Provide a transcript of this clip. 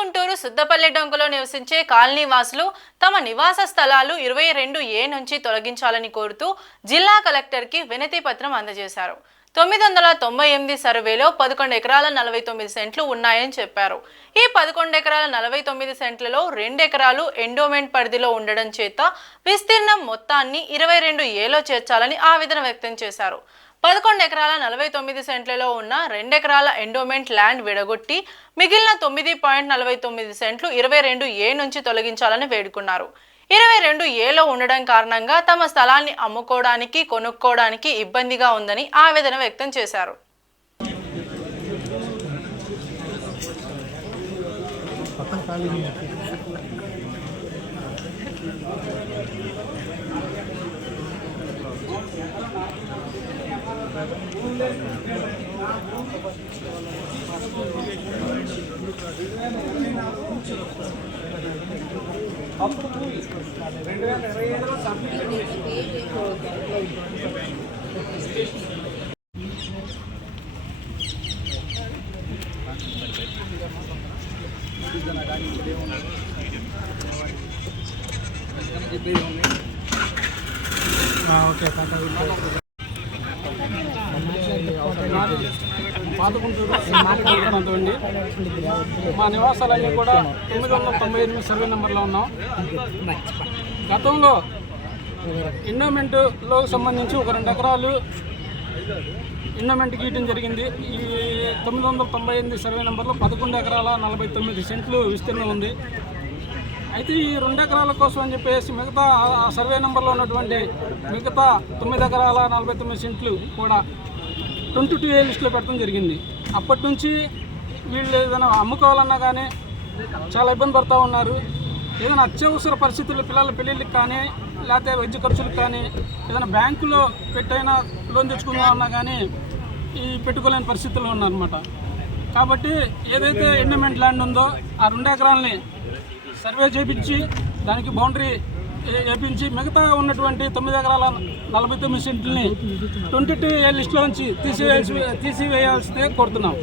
గుంటూరు సుద్దపల్లి డొంకలో నివసించే కాలనీ వాసులు తమ నివాస స్థలాలు 22A నుంచి తొలగించాలని కోరుతూ జిల్లా కలెక్టర్కి వినతి పత్రం అందజేశారు. 998 సర్వేలో 11 ఎకరాల 49 సెంట్లు ఉన్నాయని చెప్పారు. ఈ 11 ఎకరాల 49 సెంట్లలో 2 ఎకరాలు ఎండోమెంట్ పరిధిలో ఉండడం చేత విస్తీర్ణం మొత్తాన్ని 22Aలో చేర్చాలని ఆవేదన వ్యక్తం చేశారు. 11 ఎకరాల 49 సెంట్లలో ఉన్న 2 ఎకరాల ఎండోమెంట్ ల్యాండ్ విడగొట్టి మిగిలిన 9.49 సెంట్లు 22A నుంచి తొలగించాలని వేడుకున్నారు. 22Aలో ఉండడం కారణంగా తమ స్థలాన్ని అమ్ముకోవడానికి కొనుక్కోవడానికి ఇబ్బందిగా ఉందని ఆవేదన వ్యక్తం చేశారు. పాత గుంటూరు అండి. మా నివాసాలన్నీ కూడా 998 సర్వే నెంబర్లో ఉన్నాం. గతంలో ఎండోమెంట్లో సంబంధించి ఒక 2 ఎకరాలు ఎండోమెంట్ గీయటం జరిగింది. ఈ 998 సర్వే నెంబర్లో 11 ఎకరాల 49 సెంట్లు విస్తీర్ణం ఉంది. అయితే ఈ 2 ఎకరాల కోసం అని చెప్పేసి మిగతా ఆ సర్వే నెంబర్లో ఉన్నటువంటి మిగతా 9 ఎకరాల 49 సెంట్లు కూడా 22A లిస్టులో పెట్టడం జరిగింది. అప్పటి నుంచి వీళ్ళు ఏదైనా అమ్ముకోవాలన్నా కానీ చాలా ఇబ్బంది పడుతూ ఉన్నారు. ఏదైనా అత్యవసర పరిస్థితుల్లో పిల్లల పెళ్ళిళ్ళకి కానీ లేకపోతే వైద్య ఖర్చులకు కానీ ఏదైనా బ్యాంకులో పెట్టైనా లోన్ తెచ్చుకుందామన్నా కానీ ఈ పెట్టుకోలేని పరిస్థితుల్లో ఉన్నారన్నమాట. కాబట్టి ఏదైతే ఎండోమెంట్ ల్యాండ్ ఉందో ఆ 2 ఎకరాలని సర్వే చేయించి దానికి బౌండరీ వేయించి మిగతా ఉన్నటువంటి 9 ఎకరాల 49 సెంట్లని 22A లిస్టులో నుంచి తీసివేయాల్సిందే కోరుతున్నాం.